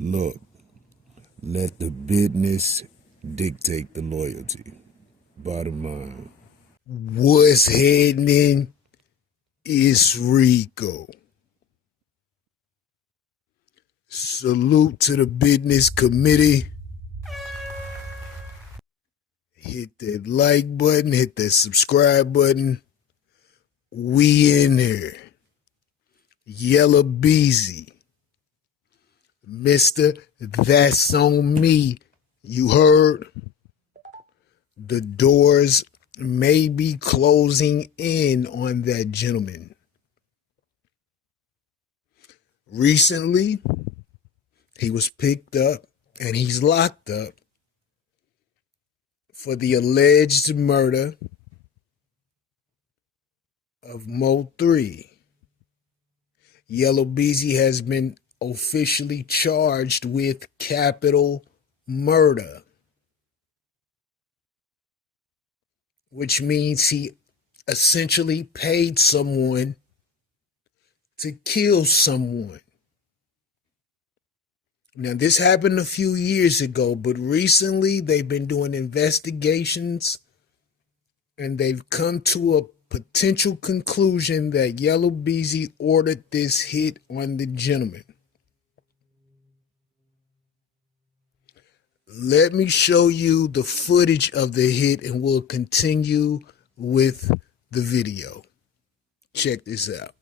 Look, let the business dictate the loyalty. Bottom line. What's happening? It's Rico. Salute to the business committee. Hit that like button, hit that subscribe button. We in here. Yella Beezy. Mister, that's on me. You heard? The doors may be closing in on that gentleman. Recently, he was picked up and he's locked up for the alleged murder of Mo 3. Yella Beezy has been officially charged with capital murder, which means he essentially paid someone to kill someone. Now, this happened a few years ago, but recently they've been doing investigations and they've come to a potential conclusion that Yella Beezy ordered this hit on the gentleman. Let me show you the footage of the hit and we'll continue with the video. Check this out.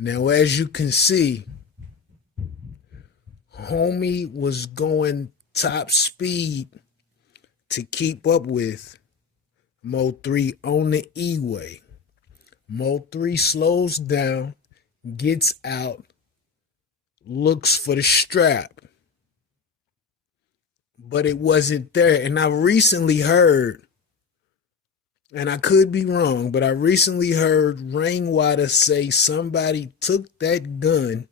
Now, as you can see, homie was going top speed to keep up with Mo 3 on the E-way. Mo 3 slows down, gets out, looks for the strap, but it wasn't there. And I recently heard, and I could be wrong, but I recently heard Rainwater say somebody took that gun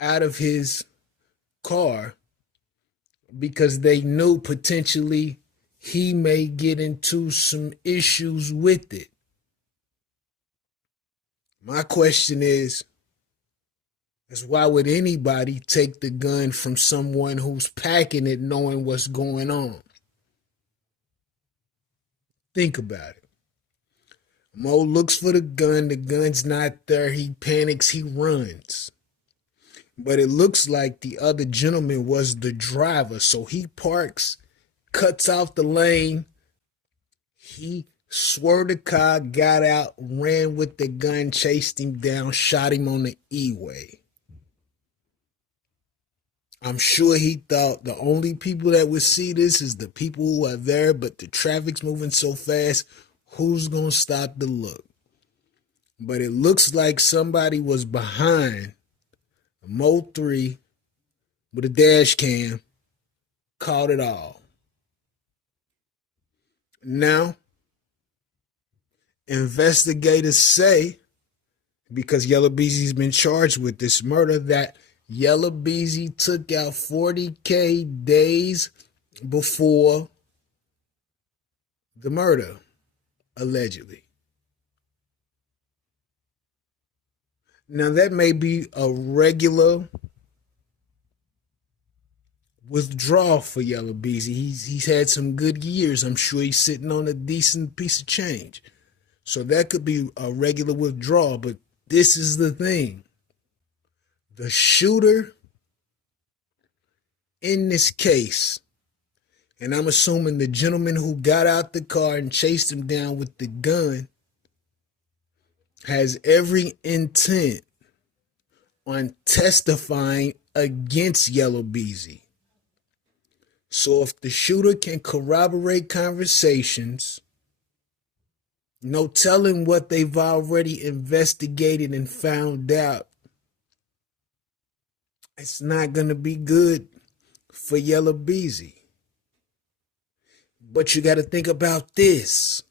out of his car because they knew potentially he may get into some issues with it. My question is why would anybody take the gun from someone who's packing it knowing what's going on? Think about it. Mo looks for the gun's not there, he panics, he runs. But it looks like the other gentleman was the driver, so he parks, cuts off the lane, he swerved the car, got out, ran with the gun, chased him down, shot him on the E-way. I'm sure he thought the only people that would see this is the people who are there, but the traffic's moving so fast, who's going to stop to look? But it looks like somebody was behind Mo 3 with a dash cam, caught it all. Now, investigators say, because Yella Beezy's been charged with this murder, that Yella Beezy took out 40K days before the murder, allegedly. Now, that may be a regular withdrawal for Yella Beezy. He's had some good years. I'm sure he's sitting on a decent piece of change. So that could be a regular withdrawal, but this is the thing. The shooter in this case And I'm assuming the gentleman who got out the car and chased him down with the gun has every intent on testifying against Yella Beezy. So if the shooter can corroborate conversations, no telling what they've already investigated and found out, it's not going to be good for Yella Beezy. But you got to think about this.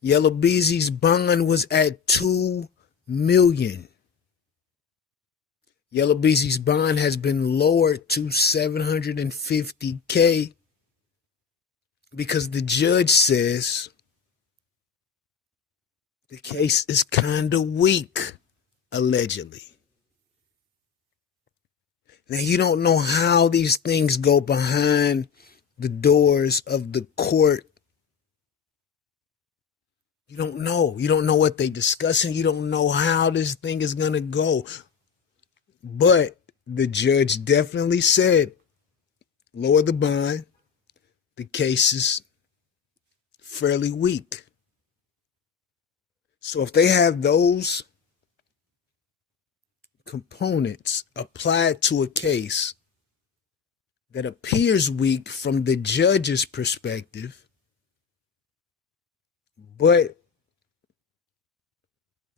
Yella Beezy's bond was at $2 million. Yella Beezy's bond has been lowered to $750K because the judge says the case is kind of weak, allegedly. Now, you don't know how these things go behind the doors of the court. You don't know. You don't know what they're discussing. You don't know how this thing is going to go. But the judge definitely said, lower the bond. The case is fairly weak. So if they have those components applied to a case that appears weak from the judge's perspective, but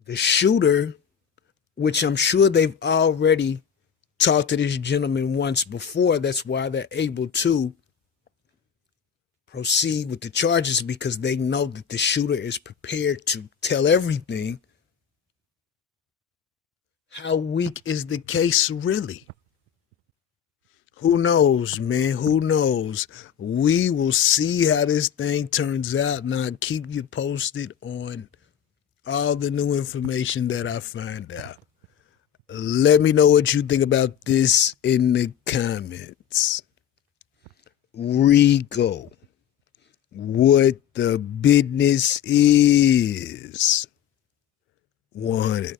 the shooter, which I'm sure they've already talked to this gentleman once before, that's why they're able to proceed with the charges, because they know that the shooter is prepared to tell everything. How weak is the case really? Who knows, man? Who knows? We will see how this thing turns out, and I'll keep you posted on all the new information that I find out. Let me know what you think about this in the comments. Rico, what the business is. 100.